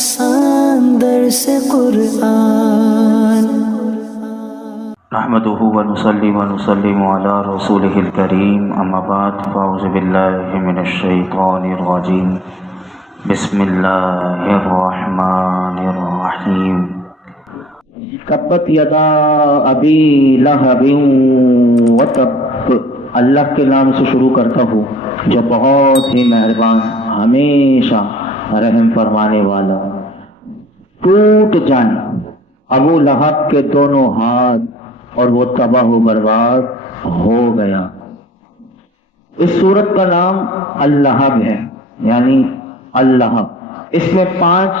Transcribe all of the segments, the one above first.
آسان درس قرآن نحمده ونصلي ونسلم على رسوله الكريم اما بعد فاعوذ بالله من الشيطان الرجيم بسم الله الرحمن الرحيم تبت یدا ابی لہب وتب۔ اللہ کے نام سے شروع کرتا ہوں جو بہت ہی مہربان ہمیشہ رحم فرمانے والا۔ ٹوٹ جائیں ابو لہب کے دونوں ہاتھ اور وہ تباہ و برباد ہو گیا۔ اس سورت کا نام اللہب ہے، یعنی اللہب۔ اس میں 5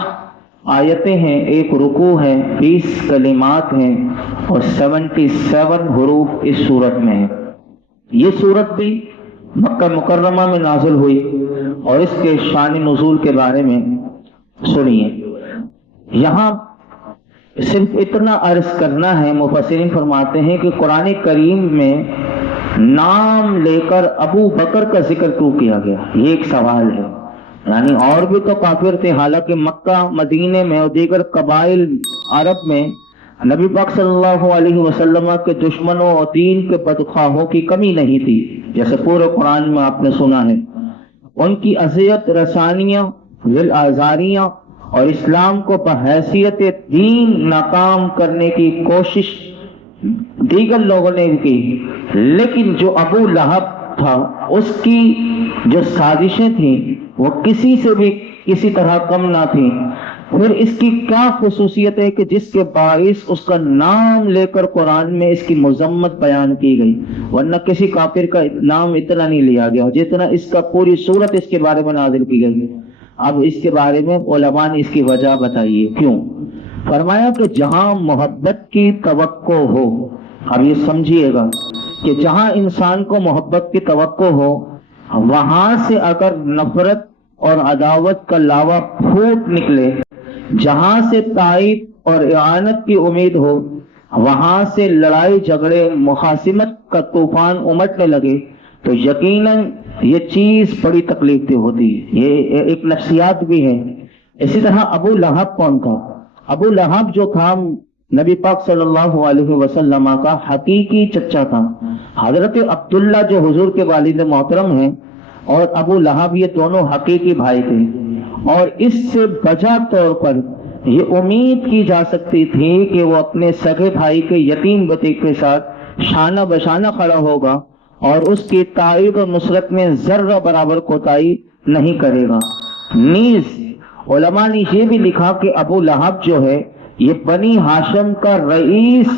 آیتیں ہیں، ایک رکوع ہے، 20 کلمات ہیں اور 77 حروف اس سورت میں ہیں۔ یہ سورت بھی مکہ مکرمہ میں نازل ہوئی اور اس کے شان نزول کے بارے میں سنیے۔ یہاں صرف اتنا عرض کرنا ہے، مفسرین فرماتے ہیں کہ قرآن کریم میں نام لے کر ابو بکر کا ذکر کیوں کیا گیا، یہ ایک سوال ہے۔ یعنی اور بھی تو کافر تھے، حالانکہ مکہ مدینے میں اور دیگر قبائل عرب میں نبی پاک صلی اللہ علیہ وسلم کے دشمنوں اور دین کے بدخواہوں کی کمی نہیں تھی، جیسے پورے قرآن میں آپ نے سنا ہے۔ ان کی اذیت رسانیاں، ذل آزاریاں اور اسلام کو بحیثیت دین ناکام کرنے کی کوشش دیگر لوگوں نے کی، لیکن جو ابو لہب تھا اس کی جو سازشیں تھیں وہ کسی سے بھی کسی طرح کم نہ تھیں۔ پھر اس کی کیا خصوصیت ہے کہ جس کے باعث اس کا نام لے کر قرآن میں اس کی مذمت بیان کی گئی، ورنہ کسی کافر کا نام اتنا نہیں لیا گیا جتنا اس کا پوری صورت اس کے بارے میں نازل کی گئی۔ اب اس کے بارے میں علماء نے اس کی وجہ بتائیے کیوں۔ فرمایا کہ جہاں محبت کی توقع ہو، اب یہ سمجھیے گا کہ جہاں انسان کو محبت کی توقع ہو وہاں سے اگر نفرت اور عداوت کا لاوا پھوٹ نکلے، جہاں سے تائید اور اعانت کی امید ہو وہاں سے لڑائی جھگڑے مخاصمت کا طوفان امٹنے لگے تو یقیناً یہ چیز بڑی تکلیف دہ ہوتی ہے، یہ ایک نفسیات بھی ہے۔ اسی طرح ابو لہب کون تھا؟ ابو لہب جو تھا نبی پاک صلی اللہ علیہ وسلم کا حقیقی چچا تھا۔ حضرت عبداللہ جو حضور کے والد محترم ہیں اور ابو لہب یہ دونوں حقیقی بھائی تھے، اور اس سے بجا طور پر یہ امید کی جا سکتی تھی کہ وہ اپنے سگے بھائی کے یتیم بچے کے ساتھ شانہ بشانہ کھڑا ہوگا اور اس کی تائید اور نصرت میں ذرہ برابر کوتاہی نہیں کرے گا۔ نیز علماء نے یہ بھی لکھا کہ ابو لہب جو ہے یہ بنی ہاشم کا رئیس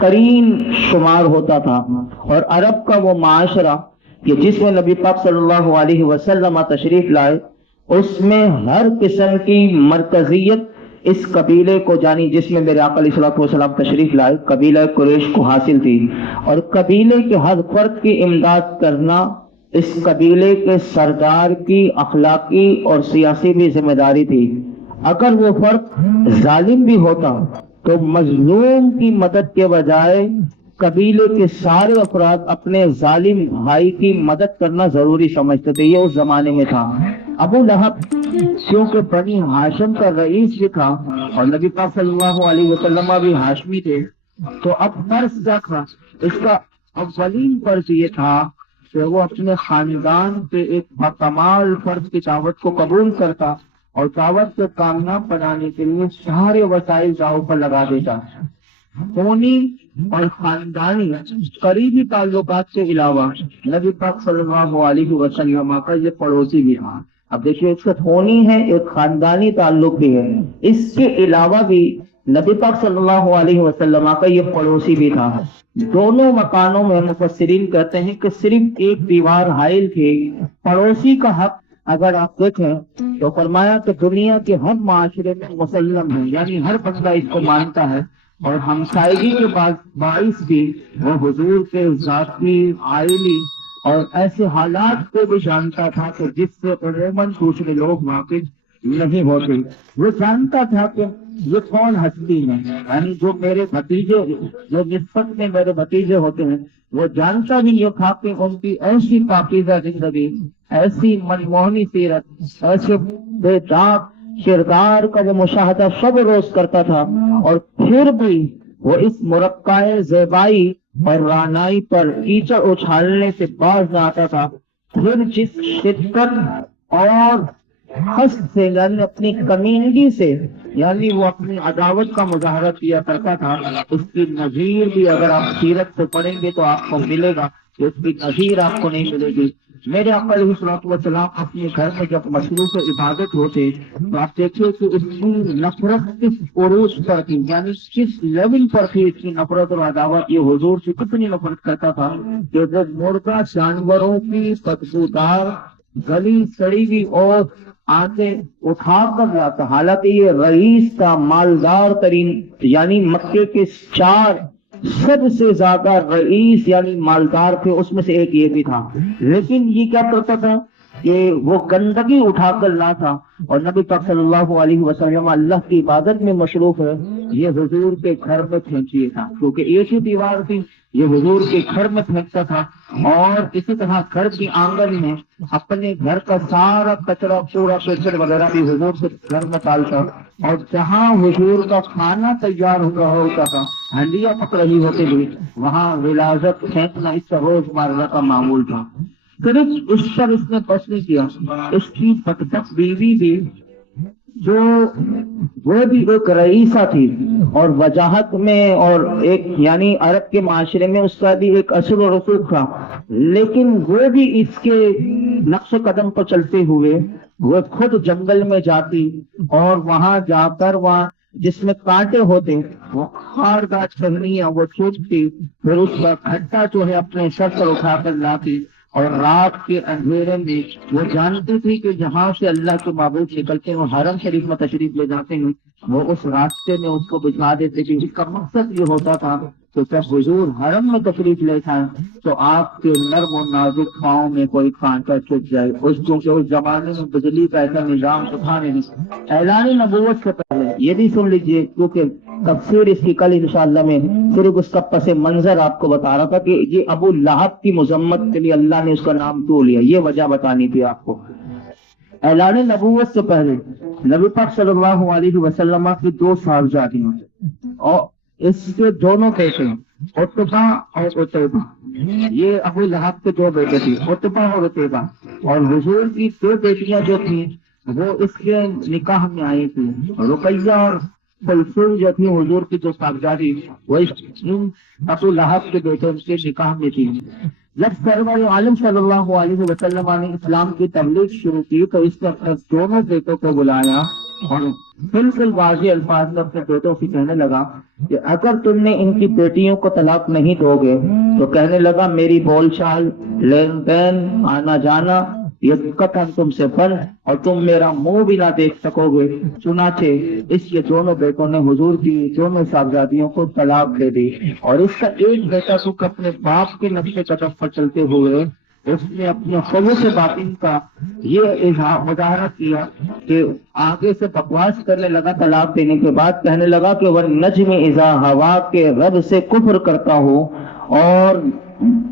ترین شمار ہوتا تھا، اور عرب کا وہ معاشرہ کہ جس میں نبی پاک صلی اللہ علیہ وسلم تشریف لائے اس میں ہر قسم کی مرکزیت اس قبیلے کو جانی جس میں میرے آقا علیہ الصلوۃ والسلام تشریف لائے قبیلہ قریش کو حاصل تھی، اور قبیلے کے ہر فرد کی امداد کرنا اس قبیلے کے سردار کی اخلاقی اور سیاسی بھی ذمہ داری تھی۔ اگر وہ فرد ظالم بھی ہوتا تو مظلوم کی مدد کے بجائے قبیلے کے سارے افراد اپنے ظالم بھائی کی مدد کرنا ضروری سمجھتے تھے، یہ اس زمانے میں تھا۔ ابو لہب کیونکہ بنی ہاشم کا رئیس بھی تھا اور نبی پاک صلی اللہ علیہ وسلم بھی ہاشمی تھے، تو اب فرض کیا تھا؟ اس کا اولین فرض یہ تھا کہ وہ اپنے خاندان کے ایک باکمال فرد کی دعوت کو قبول کرتا اور دعوت کو کامیاب بنانے کے لیے سارے وسائل راہوں پر لگا دیتا۔ خونی اور خاندانی قریبی تعلقات کے علاوہ نبی پاک صلی اللہ علیہ وسلم کا یہ پڑوسی بھی تھا۔ اب دیکھیے اس کا خونی ہے، ایک خاندانی تعلق بھی ہے، اس کے علاوہ بھی نبی پاک صلی اللہ علیہ وسلم کا یہ پڑوسی بھی تھا۔ دونوں مکانوں میں مفسرین کہتے ہیں کہ صرف ایک دیوار حائل تھی۔ پڑوسی کا حق اگر آپ دیکھیں تو فرمایا کہ دنیا کے ہر معاشرے میں مسلم ہے، یعنی ہر بندہ اس کو مانتا ہے، اور ہمسائیگی کے باعث بھی وہ حضور کے ذاتی عائلی اور ایسے حالات کو بھی جانتا تھا کہ جس سے عموماً دوسرے لوگ واقف نہیں ہوتے۔ وہ جانتا تھا کہ یہ کون ہستی ہے، یعنی جو میرے بھتیجے جو نسبت میں میرے بھتیجے ہوتے ہیں، وہ جانتا بھی یہ تھا کہ ان کی ایسی پاکیزہ زندگی، ایسی منموہنی سیرت، ایسے بے داغ کردار کا وہ مشاہدہ شب روز کرتا تھا، اور پھر بھی وہ اس مرقع زیبائی اور رانائی پر کیچڑ اچھالنے سے باز نہ آتا تھا۔ پھر جس شدت اور حسد سے، یعنی اپنی کمینگی سے، یعنی وہ اپنی عداوت کا مظاہرہ کیا کرتا تھا، اس کی نظیر بھی اگر آپ سیرت سے پڑھیں گے تو آپ کو ملے گا کہ اس کی نظیر آپ کو نہیں ملے گی۔ میرے آقا علیہ الصلوۃ والسلام اپنے گھر میں جب مصروف عبادت ہوتے تو آپ دیکھیے کہ اس کی نفرت کس عروج پر تھی، یعنی کس لیول پر تھی اس کی نفرت اور عداوت۔ یہ حضور سے کتنی نفرت کرتا تھا کہ جب مردہ جانوروں کی بدبودار گلی سڑی ہوئی اور آتے اٹھا کر لاتا، حالانکہ یہ رئیس کا مالدار ترین، یعنی مکے کے 4 سب سے زیادہ رئیس یعنی مالدار تھے، اس میں سے ایک یہ بھی تھا، لیکن یہ کیا کرتا تھا کہ وہ گندگی اٹھا کر لاتا، اور نبی پاک صلی اللہ علیہ وسلم اللہ کی عبادت میں مصروف ہے، یہ حضور کے گھر میں پھینکیے تھا، کیونکہ ایک ہی دیوار تھی، یہ حضور کے گھر میں پھینکتا تھا۔ اور اسی طرح گھر کی آنگن میں اپنے گھر کا سارا کچرا کوڑا کرکٹ وغیرہ بھی حضور سے گھر میں ڈالتا، اور جہاں حضور کا کھانا تیار ہوا ہوتا تھا، ہنڈیاں پک رہی ہوتی تھی، وہاں غلاظت پھینکنا اس کا روزمرہ کا معمول تھا۔ صرف اس پر اس نے بس نہیں کیا، اس کی بدبخت بیوی بھی، جو وہ بھی ایک رئیسہ تھی اور وجاہت میں، اور ایک یعنی عرب کے معاشرے میں اس کا بھی ایک اثر و رسوخ تھا، لیکن وہ بھی اس کے نقش قدم پر چلتے ہوئے وہ خود جنگل میں جاتی، اور وہاں جا کر وہاں جس میں کانٹے ہوتے وہ خاردار چہنیاں وہ چوبتی، پھر اس کا گھٹا جو ہے اپنے سر پر اٹھا کر لاتی، اور رات کے اندھیرے میں وہ جانتی تھی کہ جہاں سے اللہ کے معبود نکلتے ہیں وہ حرم شریف میں تشریف لے جاتے ہیں، وہ اس راستے میں اس کو بجھا دیتے تھے۔ اس کا مقصد یہ ہوتا تھا کہ جب حضور حرم میں تشریف لے جائیں تو آپ کے نرم و نازک پاؤں میں کوئی کانٹا چپ جائے۔ اس زمانے میں بجلی کا ایسا نظام تو تھا نہیں۔ اعلان نبوت سے پہلے یہ بھی سن لیجئے، کیونکہ تفسیر اس کی کل انشاءاللہ میں صرف اس کا پس منظر آپ کو بتا رہا تھا کہ یہ ابو لہب کی مذمت کے لیے اللہ نے اس کا نام کیوں لیا، یہ وجہ بتانی تھی آپ کو۔ اعلان نبوت سے پہلے نبی پاک صلی اللہ علیہ وسلم کی 2 صاحبزادیاں اور اس کے دونوں بیٹے عتبہ اور عتیبہ، یہ ابو لہب کے 2 بیٹے تھے، عتبہ اور عتیبہ، اور حضور کی 2 بیٹیاں جو تھیں وہ اس کے نکاح میں آئی تھی، رقیہ اور کلثوم جو تھی حضور کی 2 صاحبزادی، وہ ابو لہب کے بیٹے ان کے نکاح میں تھی۔ جب سرور عالم صلی اللہ علیہ وسلم نے اسلام کی تبلیغ شروع کی تو اس نے اپنے دونوں بیٹوں کو بلایا اور بالکل واضح الفاظ میں اپنے بیٹوں سے کہنے لگا کہ اگر تم نے ان کی بیٹیوں کو طلاق نہیں دو گے تو کہنے لگا میری بول چال، لین دین، آنا جانا یہ قطعاً تم سے بن، اور تم میرا منہ بھی نہ دیکھ سکو گے۔ چنانچہ اس یہ دونوں بیٹوں نے حضور کی دونوں صاحبزادیوں کو طلاق دے دی، اور اس کا ایک بیٹا تو اپنے باپ کے نقش قدم پر چلتے ہوئے اس نے اپنے خبث باطن کا یہ مظاہرہ کیا کہ آگے سے بکواس کرنے لگا طلاق دینے کے بعد، کہنے لگا کہ وَالنَّجْمِ إِذَا ہوا کے رب سے کفر کرتا ہوں، اور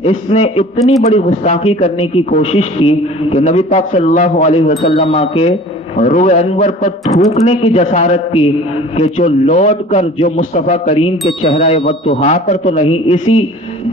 اس نے اتنی بڑی گستاخی کرنے کی کوشش کی کہ نبی پاک صلی اللہ علیہ وسلم کے روح انور پر تھوکنے کی جسارت کی کہ جو لوٹ کر جو مصطفیٰ کریم کے چہرہ وضحا پر تو نہیں، اسی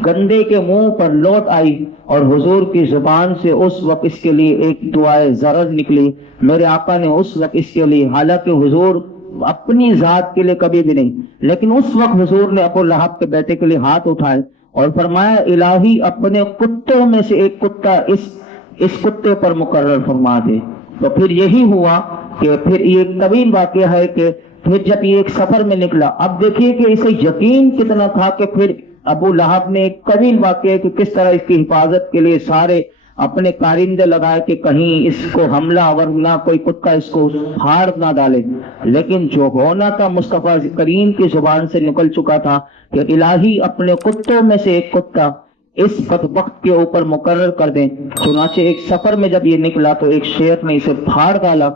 گندے کے منہ پر لوٹ آئی، اور حضور کی زبان سے اس وقت اس کے لیے ایک دعائے زرد نکلی۔ میرے آقا نے اس وقت اس کے لیے، حالانکہ حضور اپنی ذات کے لیے کبھی بھی نہیں، لیکن اس وقت حضور نے ابو لہب کے بیٹے کے لیے ہاتھ اٹھائے اور فرمایا الہی اپنے کتوں میں سے ایک کتا اس کتے پر مقرر فرما دے۔ تو پھر یہی ہوا کہ پھر یہ طویل واقعہ ہے کہ پھر جب یہ ایک سفر میں نکلا، اب دیکھیے کہ اسے یقین کتنا تھا کہ پھر ابو لہب نے ایک طویل واقعہ کہ کس طرح اس کی حفاظت کے لیے سارے اپنے کارندے لگائے کہ کہیں اس کو حملہ ورنہ کوئی کتا اس کو ہار نہ ڈالے، لیکن جو ہونا تھا مصطفیٰ کریم کی زبان سے نکل چکا تھا کہ الہی اپنے کتوں میں سے ایک کتا اس بدبخت کے اوپر مقرر کر دیں۔ چنانچہ ایک سفر میں جب یہ نکلا تو ایک شیر نے اسے پھاڑ ڈالا،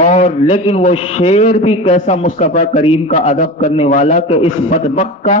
اور لیکن وہ شیر بھی کیسا مصطفیٰ کریم کا ادب کرنے والا کہ اس بدبخت کا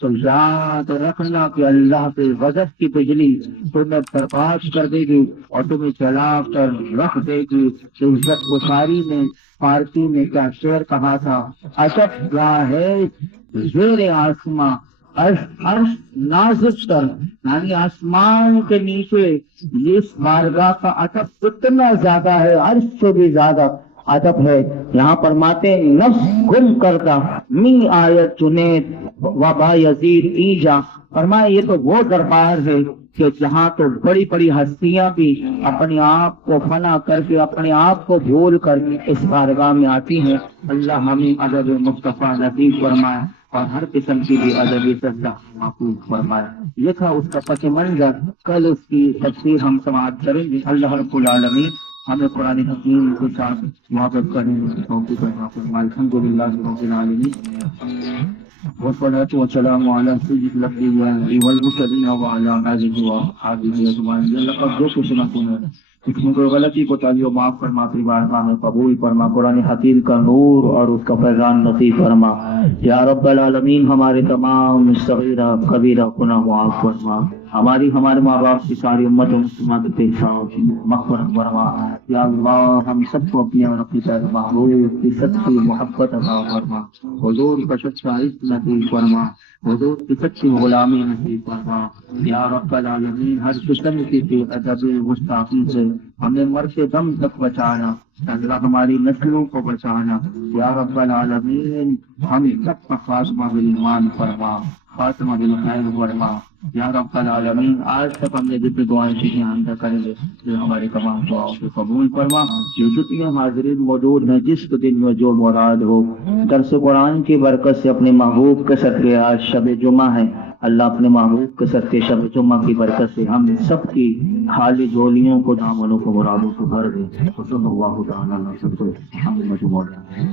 تو یاد رکھنا کہ اللہ کے غضب کی بجلی تمہیں برباد کر دے گی اور تمہیں جلا کر رکھ دے گی۔ عزت گساری میں فارسی میں کیا شعر کہا تھا، عجب گاہ ہے زیر آسماں عرش نازک تر، یعنی آسمان کے نیچے اس بارگاہ کا ادب اتنا زیادہ ہے، عرش سے بھی زیادہ ادب ہے۔ یہاں فرماتے ہیں نفس گم کردہ می آیت جنید وبا یزید ایجا، فرمایا یہ تو وہ دربار ہے کہ جہاں تو بڑی بڑی ہستیاں بھی اپنے آپ کو فنا کر کے اپنے آپ کو بھول کر اس بارگاہ میں آتی ہیں۔ اللہ ہمیں ادب مصطفیٰ نصیب فرمائے اور ہر قسم کی بھی ادبی سجدہ محفوظ فرمائے۔ یہ تھا اس کا پس منظر، کل اس کی تفسیر ہم سماعت کریں گے۔ اللہ رب العالمین ہمیں قرآن حکیم کے ساتھ محبت کرنے کی توفیق عطا فرمائے۔ الحمدللہ رب العالمین والصلاة والسلام على سيد الأنبياء والمرسلين وعلى آله وصحبه أجمعين۔ لقد جو کچھ نہ سنا اس میں کوئی غلطی کو تعالی و معاف فرما، اپنی بارگاہ میں قبول فرما، قرآن حکیم کا نور اور اس کا فیضان نصیب فرما۔ یا رب العالمین ہمارے تمام صغیرہ کبیرہ گناہ معاف فرما، ہماری ہمارے ماں باپ کی ساری امت مسلمہ کے پیشہ مغفرت فرما۔ یا اللہ ہم سب کو اپنے اور اپنی پیارے محبوب کی سچی محبت عطا فرما، حضور کا سچا عشق نصیب فرما، حضور کی سچی غلامی نصیب فرما۔ یا رب العالمین ہر قسم کی بے ادبی گستاخی سے ہمیں مرتے دم تک بچانا، اللہ ہماری نسلوں کو بچانا۔ یا رب العالمین ہم سب کا خاتمہ بالایمان فرما، خاتمہ بالخیر فرما۔ یا رب العالمین آج تک ہم نے جتنی دعائیں سیکھی ہم تک کریں گے جو ہماری تمام دعاؤں کو قبول فرما۔ جو جتنے حاضرین موجود ہیں جس دن میں جو مراد ہو، درس قرآن کی برکت سے اپنے محبوب کے صدقے آج شب جمعہ ہے، اللہ اپنے محبوب کے صدقے شب جمعہ کی برکت سے ہم سب کی خالی جولیوں کو دامنوں کو مرادوں کو بھر دے۔ صلی اللہ تعالی علیہ وسلم۔